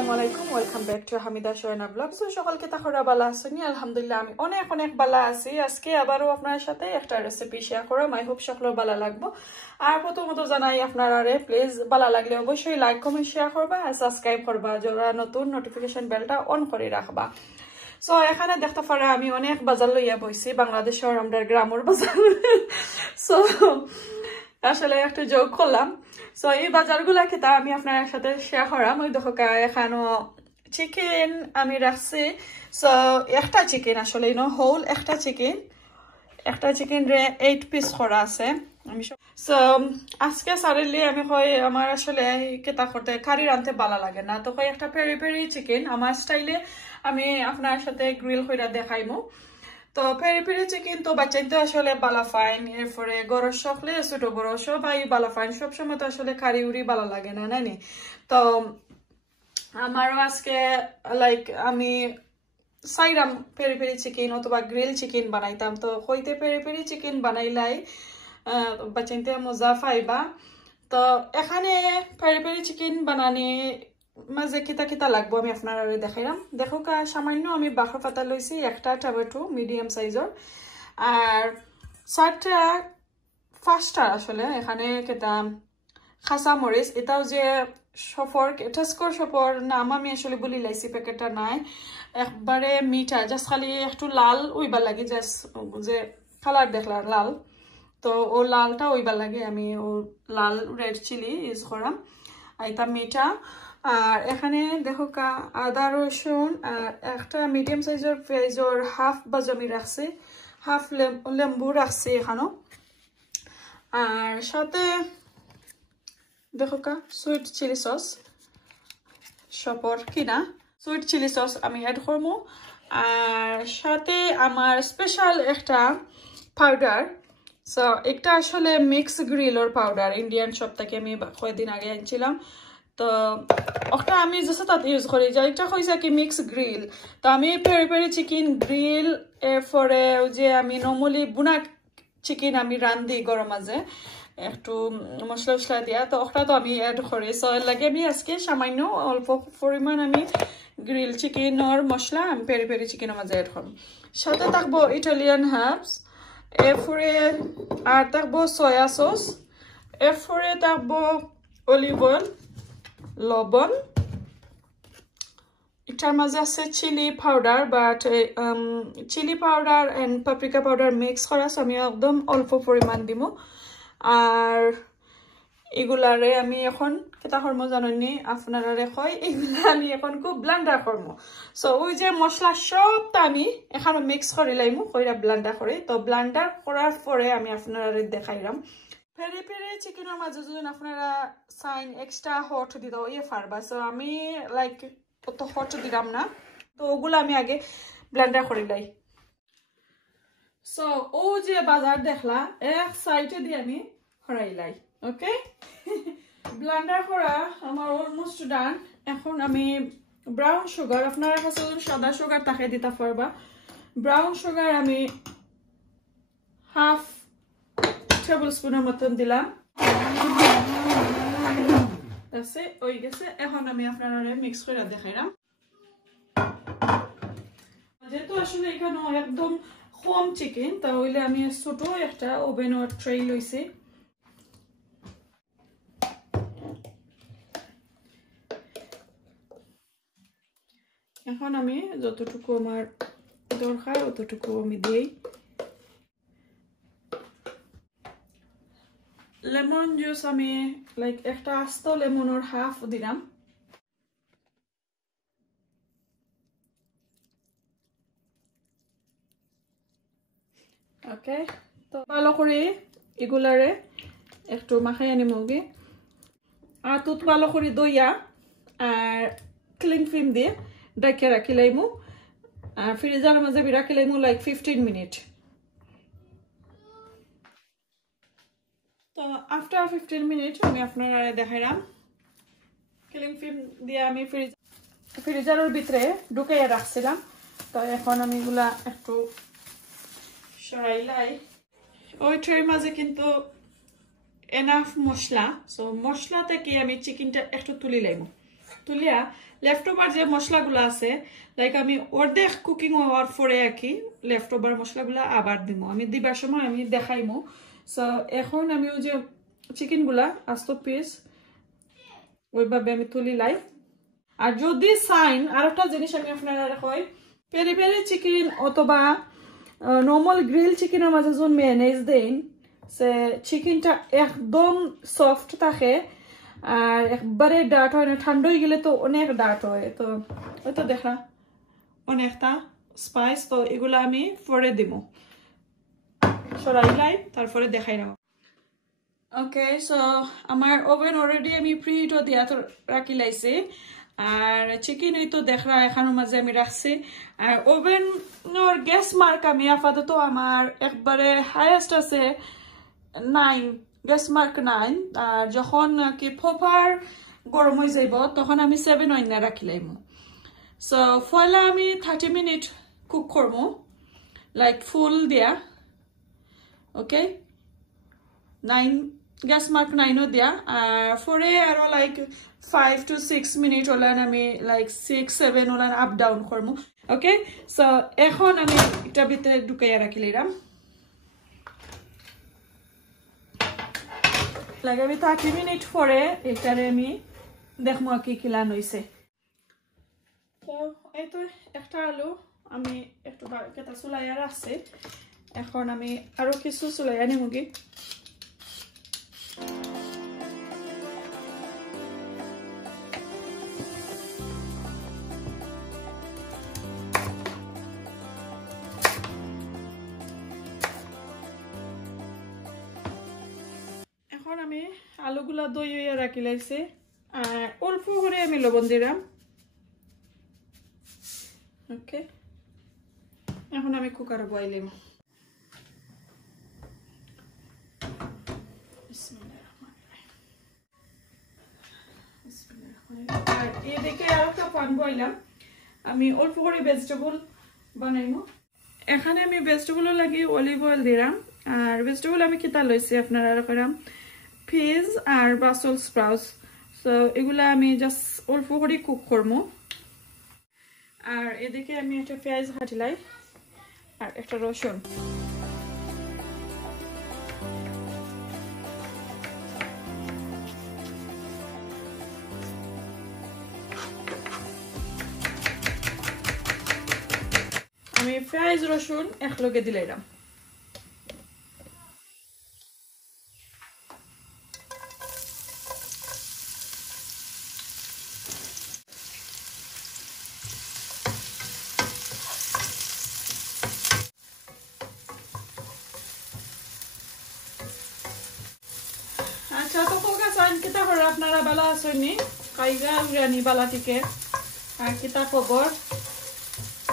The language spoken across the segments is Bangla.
Assalamualaikum, welcome back to hamidashuhenavlogs. So সকালকে তাহরা বালা আসনি আলহামদুলিল্লাহ আমি অনেক বালা আছি আজকে আবারো আপনাদের সাথে একটা রেসিপি শেয়ার করব আই হোপ সকলের বালা লাগবে আর প্রথমত জানাই আপনারা প্লিজ বালা লাগলে অবশ্যই লাইক কমেন্ট শেয়ার করবা আর সাবস্ক্রাইব করবা যারা নতুন নোটিফিকেশন বেলটা অন করে রাখবা সো এখানে দেখতে পারা আমি অনেক বাজার লইয়া বইছি বাংলাদেশের আমাদের গ্রামের বাজার সো আসলে একটা যোগ করলাম সো এই বাজারগুলা খেতা আমি আপনাদের সাথে শেয়ার করাম ওই দেখো এখানো চিকেন আমি রাখছি সো একটা চিকেন আসলে হোল একটা চিকেন রে 8 পিস করা আছে আমি সো আজকে সারেলি আমি কই আমার আসলে কেতা করতে কারি রানতে ভালো লাগে না তো কই একটা পেরি পেরি চিকেন আমার স্টাইলে আমি আপনাদের সাথে গ্রিল কইরা দেখাইমু তো পেরি পেরি চিকেন তো বাচ্চাইতে আসলে বালা ফাইন এরপরে গরস সকলে ছোট বড় সবাই বালা ফাইন সবসময় তো আসলে কারি উড়ি ভালো লাগে না নানি তো আমারও আজকে লাইক আমি সাইরাম পেরি পেরি চিকেন অথবা গ্রিল চিকেন বানাইতাম তো হইতে পেরি পেরি চিকেন বানাইলাই বাচ্চাইতে মজা পাইবা তো এখানে পেরি পেরি চিকেন বানানি মাঝে কিতা লাগবো আমি আপনারা দেখাইলাম দেখো সামান্য আমি বাখর পাতা লইছি একটা টমেটো মিডিয়াম সাইজর আর পাঁচটা আসলে এখানে কেতা খাসা মরিচ এটাও যে সফর টেস্কোর সফর নাম আমি আসলে বলি লাইছি প্যাকেটটা নাই একবারে মিঠা জাস্ট খালি একটু লাল ওইবার লাগে জাস্ট যে কালার দেখলাম লাল তো ও লালটা ওইবার লাগে আমি ও লাল রেড চিলি ইউজ করাম এটা মিঠা আর এখানে দেখো আদা রসুন আর একটা মিডিয়াম সাইজের পেঁয়াজের হাফ বাজামি রাখছি হাফ লেম্বু রাখছি এখানেও আর সাথে দেখো সুইট চিলি সস সপর কিনা সুইট চিলি সস আমি অ্যাড করবো আর সাথে আমার স্পেশাল একটা পাউডার সো একটা আসলে মিক্স গ্রিলর পাউডার ইন্ডিয়ান শপ থেকে আমি কয়েকদিন আগে আনছিলাম তো ওটা আমি যেসে তাতে ইউজ করি যে এটা হয়েছে কি মিক্স গ্রিল তো আমি পেরি পেরি চিকেন গ্রিল এরপরে যে আমি নর্মালি বুনা চিকেন আমি রান্ধি গরম মাঝে একটু মশলা মশলা দিয়া তো ওটা তো আমি অ্যাড করি সো লাগে আমি আজকে সামান্য অল্প পরিমাণ আমি গ্রিল চিকেনের মশলা আমি পেরি পেরি চিকেনের মাঝে অ্যাড করব সাথে থাকবো ইটালিয়ান হার্বস এরপরে আর থাকবো সয়া সস এরপরে থাকবো অলিভ অয়েল লবণ এটার মাঝে আছে chilli powder but chilli powder and paprika powder mix করা আমি একদম অল্প পরিমাণ দিব আর এগুলারে আমি এখন কেটা করবো জানি আপনারা কয় এগুলা আমি এখন খুব ব্লেন্ডার করবো সো ওই যে মশলা সবটা আমি এখানে মিক্স করে লাইমু কইরা ব্লেন্ডার করে তো ব্লেন্ডার করার পরে আমি আপনারা দেখাইলাম পেরি পেরি চিকেনের মাঝে যদি আপনারা সাইন এক্সট্রা হট দিতাও পারবা সো আমি লাইক অত হট দিলাম না তো ওগুলো আমি আগে ব্লেন্ডার করে লাই সো ও যে বাজার দেখলা এক সাইডে দিয়ে আমি হরাই লাই ওকে ব্লেন্ডার করা আমার অলমোস্ট ডান এখন আমি ব্রাউন সুগার আপনারা কাছে সাদা সুগার তাকে দিতে পারবা ব্রাউন সুগার আমি হাফ টেবিল স্পুনের মতন দিলাম আছে ওই গেছে এখন আমি আপনারা মিক্স করে দেখাইলাম যেহেতু আসলে এখানে একদম কম চিকেন তাহলে আমি ছোট একটা ওভেনের ট্রে লইছি এখন আমি যতটুকু আমার দরকার ততটুকু আমি দিই লেমন জুস আমি লাইক একটা আস্ত লেমনের হাফ দিলাম ওকে তো ভালো করে এগুলারে একটু মাখাই আনিম আর তুত ভালো করে দইয়া আর ক্লিং ফিল্ম দিয়ে ডাইকে রাখি লাইমু আর ফ্রিজের মাঝে রাখি লাইমু লাইক 15 মিনিট তো আফটার 15 মিনিট আমি আপনারা দেখাইলাম ক্লিং ফিল্ম দিয়ে আমি ফ্রিজারের ভিতরে ঢুকাইয়া রাখছিলাম তো এখন আমি এগুলা একটু সরাইলাই ওই ট্রের মাঝে কিন্তু এনাফ মশলা সো মশলা থেকে আমি চিকেনটা একটু তুলি লাইমু তুলিয়া লেফট ওভার যে মশলাগুলো আছে লাইক আমি অর্ধেক কুকিং হওয়ার পরে আর কি লেফট ওভার মশলাগুলো আবার দিব আমি দিবার সময় আমি দেখাইমু সো এখন আমি ওই যে চিকেনগুলা আস্ত পিস ওইভাবে আমি তুলি লাই আর যদি সাইন আর একটা জিনিস আমি আপনারা কই পেরি পেরি চিকেন অথবা নর্মাল গ্রিল চিকেনের মাঝে যখন মেয়োনেজ দেন সে চিকেনটা একদম সফট থাকে আর একবারে ডাট হয় না ঠান্ডা হয়ে গেলে তো অনেক ডাট হয় তো ওই তো দেখা অনেকটা স্পাইস তো এগুলো আমি পরে দিব সরাইলাই তারপরে দেখাই নাও ওকে সো আমার ওভেন অলরেডি আমি প্রিহিট দিয়া তো রাখি লাইছি আর চিকেন এই তো দেখা এখানোর মাঝে আমি রাখছি আর ওভেন ওর গ্যাস মার্ক আমি আপাতত আমার একবারে হাইয়েস্ট আছে 9 গ্যাস মার্ক 9 আর যখন কি প্রপার গরম হয়ে যাইব তখন আমি 7 ওইনা রাখি লাইম সো ফয়লা আমি 30 মিনিট কুক করবো লাইক ফুল দিয়া ওকে 9 গ্যাস মার্ক 9 দিয়া আর পরে আরো লাইক 5 to 6 মিনিট ওলান আমি লাইক 6 7 ওলান আপ ডাউন করবো ওকে সো এখন আমি এটা ভিতরে ঢুকাইয়া রাখি লইলাম লাগে আমি 30 মিনিট পরে এটারে আমি দেখবো কি কিলান হইছে তো এই তো একটা আলু আমি একটু কেটা চুলাইয়া রাখছি এখন আমি আরো কিছু চুলাইয়া নিমু কি এখন আমি আলুগুলা দই হইয়া রাখি লাইছি আর অল্প করে আমি লবণ দিলাম ওকে এখন আমি কুকারে বয়াইলাম আর এদিকে আর একটা পান বইলাম আমি অল্প করে ভেজিটেবল বানাইমু এখানে আমি ভেজিটেবল লাগি অলিভ অয়েল দিলাম আর ভেজিটেবল আমি কিতা লইছি আপনারা করাম পিস আর বাসল স্প্রাউটস সো এগুলা আমি জাস্ট অল্প করে কুক করবো আর এদিকে আমি একটা পেঁয়াজ কাটিলাই আর একটা রসুন আমি পেঁয়াজ রসুন একলগে দিলাম আচ্ছা তো কোকা সাইন কিতা করে আপনারা বালা আসেনি কাইগা রানি বালা থেকে আর কিতা খবর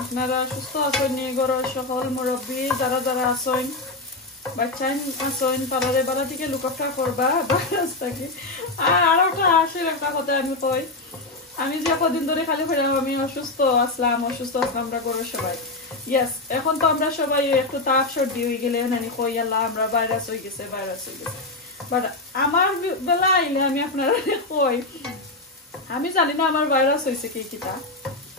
আপনারা সুস্থ আসেনি ঘরের সকল মুরব্বী যারা যারা আসেন বাচ্চা আসেন পাড়ারে বালা থেকে লুকাফটা করবা বাস থাকি আর একটা আসের একটা কথা আমি কই আমি যে কদিন ধরে খালি ফেরাম আমি অসুস্থ আসলাম আমরা ঘরের সবাই ইয়েস এখন তো আমরা সবাই একটু তাপ সর্দি হয়ে গেলে নানি কই আল্লাহ আমরা ভাইরাস হয়ে গেছে বাট আমার বেলা আইলে আমি আপনারা কই আমি জানি না আমার ভাইরাস হয়েছে কি কিটা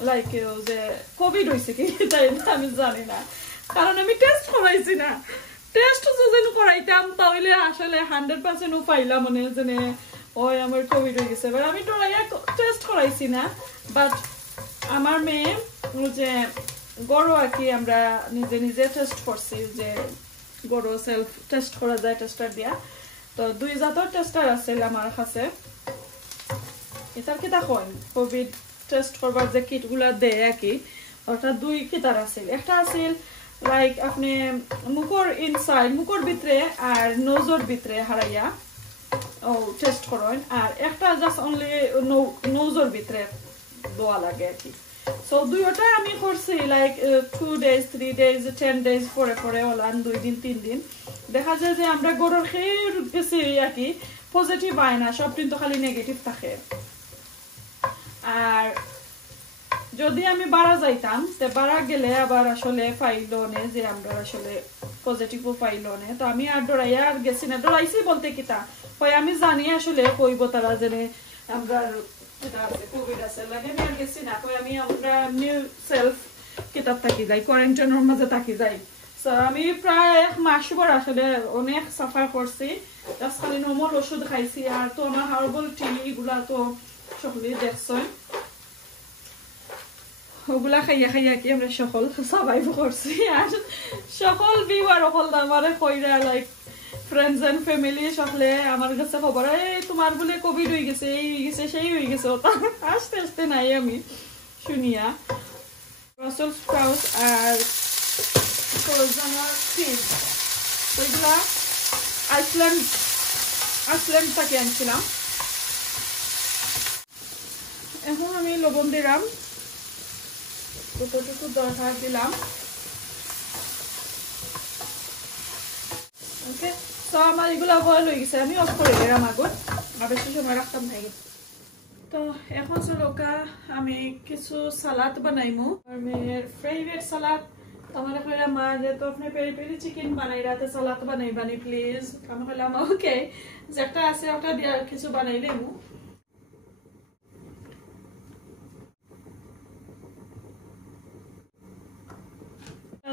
লাইক যে কোভিড হয়েছে কি কিটা আমি জানি না কারণ আমি টেস্ট করাইছি না টেস্ট যদি করাইতাম তাহলে আসলে 100% পাইলাম মনে যে ওই আমার কোভিড হয়ে গেছে বাট আমি টেস্ট করাইছি না বাট আমার মেয়ে যে গরু আর কি আমরা নিজে নিজে টেস্ট করছি যে গরু সেলফ টেস্ট করা যায় টেস্টার দিয়া তো 2 জাতের টেস্টার আছে আমার কাছে এটার কিতা কই কোভিড টেস্ট করবার যে কিটগুলা দেয় আর কি ওটা 2 কিতার আছে একটা আছে লাইক আপনি মুখর ইনসাইড মুখর ভিতরে আর নোজর ভিতরে হারাইয়া ও টেস্ট করেন আর একটা জাস্ট অনলি নোজর ভিতরে দোয়া লাগে আর কি সো দুইটা আমি করছি লাইক 2 days 3 days 10 days পরে ওলান 2 দিন 3 দিন দেখা যায় যে আমরা গরুর খেয়ে গেছি আর কি পজিটিভ হয় না সব দিন তো খালি নেগেটিভ থাকে আর যদি আমি বাড়া যাইতাম তে বাড়া গেলে আবার আসলে পাইলো না যে আমরা আসলে পজিটিভও পাইলো না তো আমি আর ডরাইয়া আর গেছি না ডরাইছি বলতে কিতা হয় আমি জানি আসলে কইব তারা জেনে আমরা এটা আছে কোভিড আছে লাগে আমি আর গেছি না কই আমি আমরা নিউ সেলফ কিতাব থাকি যাই কোয়ারেন্টাইনের মাঝে থাকি যাই সো আমি প্রায় এক মাস পর আসলে অনেক সাফার করছি জাস্ট খালি নর্মাল ওষুধ খাইছি আর তো আমার হার্বাল টি এগুলা তো সকলেই দেখছেন ওগুলা খাইয়া খাইয়া কি আমরা সকল সার্ভাইভ করছি আর সকল ভিউয়ার সকল আমারে কইরা লাইক ফ্রেন্ডস এন্ড ফ্যামিলি সকলে আমার কাছে খবর এই তোমার বলে কোভিড হয়ে গেছে এই হয়ে গেছে সেই হয়ে গেছে ওটা আস্তে আস্তে নাই আমি শুনিয়া ব্রাসেলস স্প্রাউট আর ফ্রোজেন ফিশ ওইগুলা আইসল্যান্ড থেকে আনছিলাম এখন আমি লবণ দিলাম কতটুকু দরকার দিলাম ওকে সো আমার এগুলা বয়েল হয়ে গেছে আমি অফ করে দিলাম আগুন আর বেশি সময় রাখতাম থাকি তো এখন চলকা আমি কিছু সালাদ বানাইমু আমার ফেভারিট সালাদ আমার কইলা মা যে তো আপনি পেরি পেরি চিকেন বানাই রাতে সালাদ বানাইবানি প্লিজ আমি কইলাম ওকে যেটা আছে ওটা দিয়া কিছু বানাইলেমু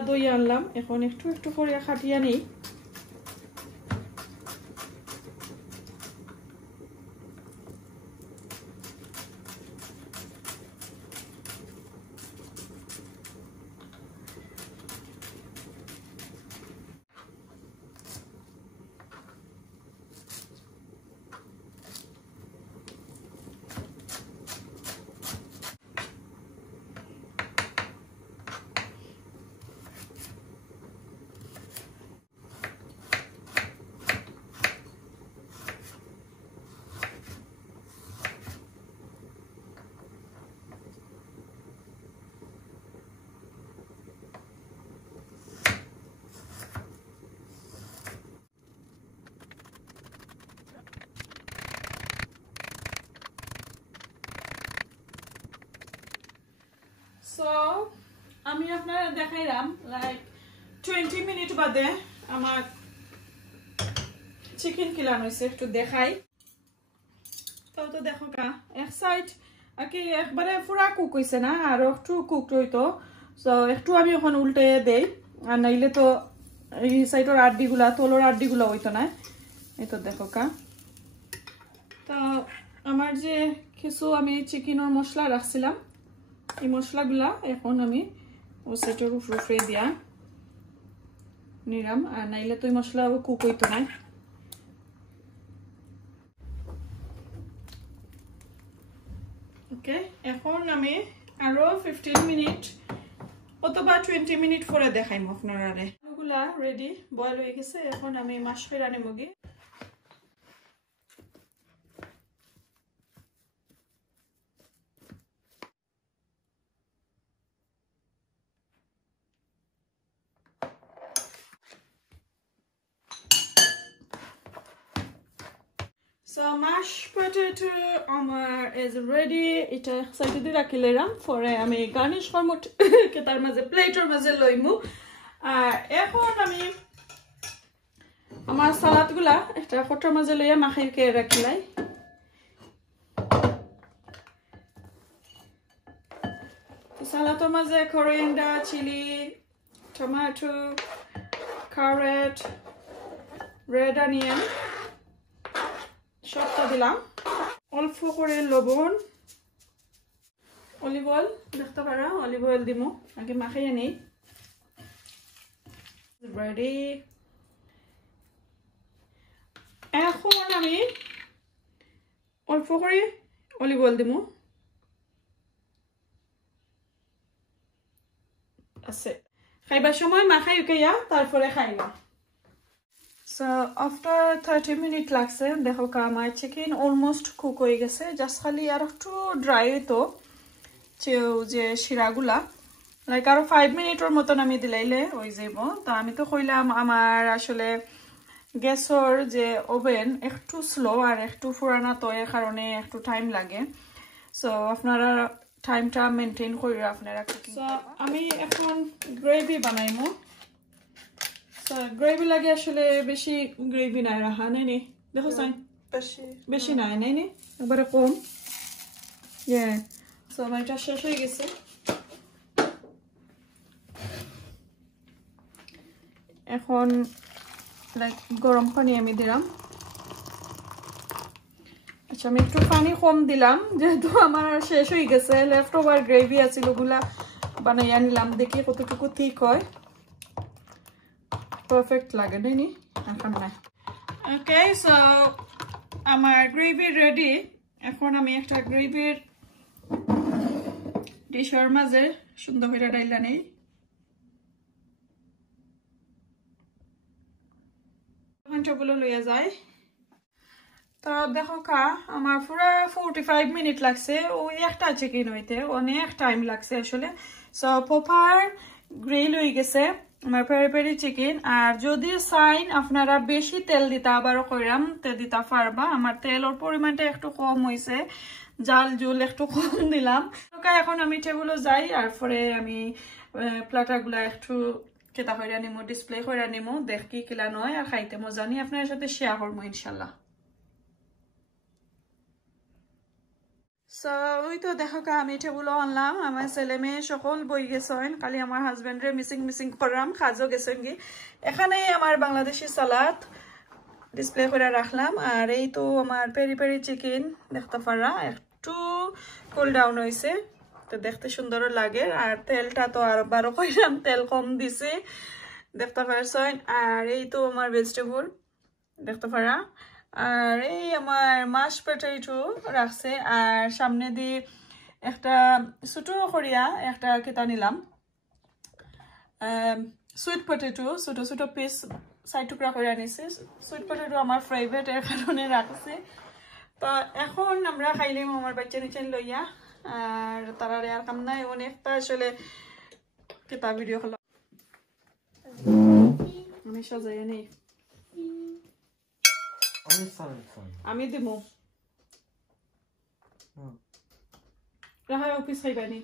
দই আনলাম এখন একটু একটু করে খাটিয়া নেই So, আমি আপনারা দেখাইলাম লাইক 20 মিনিট বাদে আমার চিকেন কিলান হইছে একটু দেখাই তো দেখো কা এক সাইড আকি একবারে পুরা কুক হইছে না আর একটু কুক হইতো সো একটু আমি এখন উল্টে দেই আর নাইলে তো এই সাইডের আড্ডিগুলা তলর আড্ডিগুলা হইতো না এই তো দেখো কা তো আমার যে কিছু আমি চিকেনের মশলা রাখছিলাম এই মশলাগুলা এখন আমি ও সেটার উপরে দিয়া নিলাম আর নাইলে তো এই মশলা কুক হইতো না ওকে এখন আমি আরো 15 মিনিট অথবা 20 মিনিট পরে দেখাইম আপনারা এগুলা রেডি বয়েল হয়ে গেছে এখন আমি মাছ ফেরা নেমগি So mashed potato is ready. It excited rakileram for আমি garnish করব কে তার মাঝে প্লেটের মাঝে লইমু আর এখন আমি আমার সালাদগুলা একটা ফটোর মাঝে লইয়া মাখাইকে রাখিলাই সালাদের মাঝে coriander, chili, tomato, carrot, red onion সবটা দিলাম অল্প করে লবণ অলিভ অয়েল দেখতে পারা অলিভ অয়েল দিমু আগে মাখাইয়া নেই রেডি এখন আমি অল্প করে অলিভ অয়েল দিমু আছে খাইবার সময় মাখাই উকাইয়া তারপরে খাইবা So after 30 minutes লাগছে দেখো কা আমার চিকেন অলমোস্ট কুক হয়ে গেছে জাস্ট খালি আর একটু ড্রাই হইতো যে শিরাগুলা লাইক আরো 5 মিনিটের মতন আমি দিলাইলে হয়ে যাব তো আমি তো কইলাম আমার আসলে গ্যাসের যে ওভেন একটু স্লো আর একটু পুরানা তো এর কারণে একটু টাইম লাগে সো আপনারা টাইমটা মেইনটেইন করে আপনারা কুকিং সো আমি এখন gravy বানাইমু So gravy lagi ashole beshi gravy na raha nahi nahi dekho sai beshi na nahi nahi ekbare kom Yeah. So আমার এটা শেষ হয়ে গেছে এখন লাইক গরম পানি আমি দিলাম আচ্ছা আমি একটু পানি কম দিলাম যেহেতু আমার শেষ হয়ে গেছে লেফট ওভার গ্রেভি আছিল ওগুলা বানাইয়া নিলাম দেখি কতটুকু ঠিক হয় পারফেক্ট লাগে নি এখন না ওকে সো আমার গ্রেভি রেডি এখন আমি একটা গ্রেভির ডিশের মাঝে সুন্দর করে ডাইলা নেই ঘন্টাগুলো লইয়া যায় তো দেখো কা আমার পুরো 45 মিনিট লাগছে ওই একটা চিকেন হইতে অনেক টাইম লাগছে আসলে সো প্রপার গ্রিল হয়ে গেছে আমার পেরি পেরি চিকেন আর যদি চাইন আপনারা বেশি তেল দিতে আবারও কইরাম তে দিতে পারবা আমার তেলের পরিমাণটা একটু কম হয়েছে জাল জুল একটু কম দিলাম এখন আমি টেবিলে যাই আর পরে আমি প্লাটারগুলা একটু কেতা কইরা নিমু ডিসপ্লে কইরা নিমু দেখি কিলা নয় আর খাইতে মজা নি আপনার সাথে শেয়ার করব ইনশাআল্লাহ সো ওই তো দেখো কা আমি টেবিলে আনলাম আমার ছেলে মেয়ে সকল বই গেছেন খালি আমার হাজবেন্ডরে মিসিং করাম খাজো গেছেন কি এখানে আমার বাংলাদেশি সালাদ ডিসপ্লে করে রাখলাম আর এই তো আমার পেরি পেরি চিকেন দেখতে পারা একটু কুল ডাউন হইছে তো দেখতে সুন্দর লাগে আর তেলটা তো আর বারো কইলাম তেল কম দিছে দেখতে পারছেন আর এই তো আমার ভেজিটেবল দেখতে পারা আর এই আমার মাশ পটেটো রাখছে আর সামনে দিয়ে একটা ছোট করিয়া একটা কেতা নিলাম সুইট পটেটো ছোট ছোট পিস সাইড টুকরা করে আনিছে সুইট পটেটো আমার ফেভারিট এর কারণে রাখছে তো এখন আমরা খাইলাম আমার বাচ্চা নিচে লইয়া আর তারারে আর কাম নাই অনেকটা আসলে কেতা ভিডিও হলো আমি সাজাই নেই আমি দিমু রাহা অফিস খাইবানি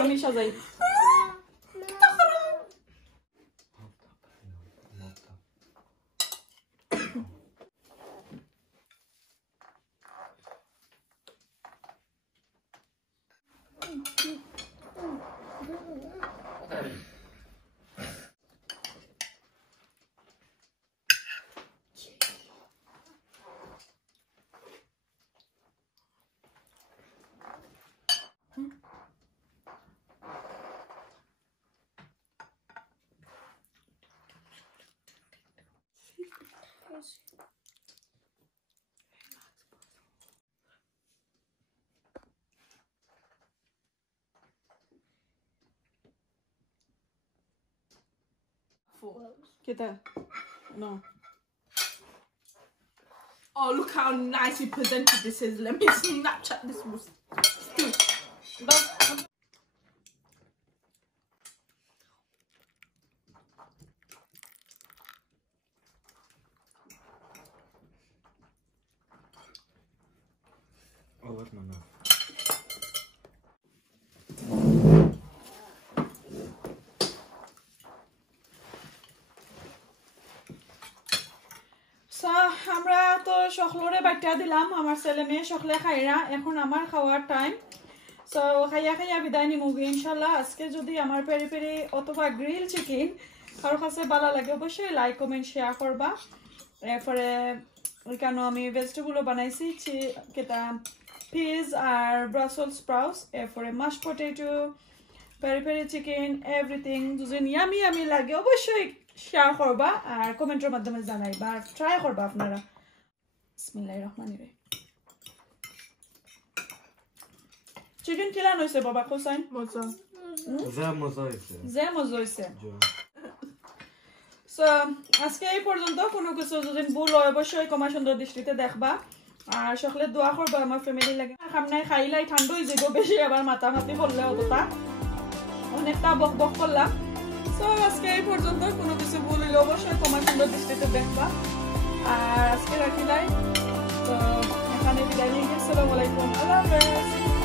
আমি সাজাই Get that? No. Oh, look how nice you presented this is. Let me Snapchat this. Oh, where's my knife? So, আমরা তো সকলরে বাচ্চা দিলাম আমার ছেলে মেয়ে সকলে খাইরা এখন আমার খাওয়ার টাইম সো খাইয়া বিদায় নিমু ইনশাআল্লাহ আজকে যদি আমার পেরি পেরি অথবা গ্রিল চিকেন কারো কাছে ভালো লাগে অবশ্যই লাইক কমেন্ট শেয়ার করবা এরপরে ওইখানে আমি ভেজিটেবলও বানাইছি কেটা পিস আর ব্রাসেলস স্প্রাউটস এরপরে mash potato peri peri chicken everything যদি ইয়ামি লাগে অবশ্যই শেয়ার করবা আর কমেন্টের মাধ্যমে জানাইবা ট্রাই করবা আপনারা বিসমিল্লাহির রহমানির রহিম চিকেন কিলা নইছে বাবা কোসাইন মজা মজা হইছে সো আজকে এই পর্যন্ত কোনো কিছু যদি ভুল হয় অবশ্যই ক্ষমা সুন্দর দৃষ্টিতে দেখবা আর সকলে দোয়া করবা আমার ফ্যামিলি লাগে খামনাই খাইলাই ঠান্ডা হয়ে যাব বেশি আবার মাথামাতি বললে অতটা অনেকটা বক করলাম সো আজকে এই পর্যন্ত কোনো কিছু ভুল হলে অবশ্যই ক্ষমা সুন্দর দৃষ্টিতে দেখবা আর আজকে রাখিলাই তো এখানে বিদায় নিয়ে আসসালামু আলাইকুম আল্লাহ হাফেজ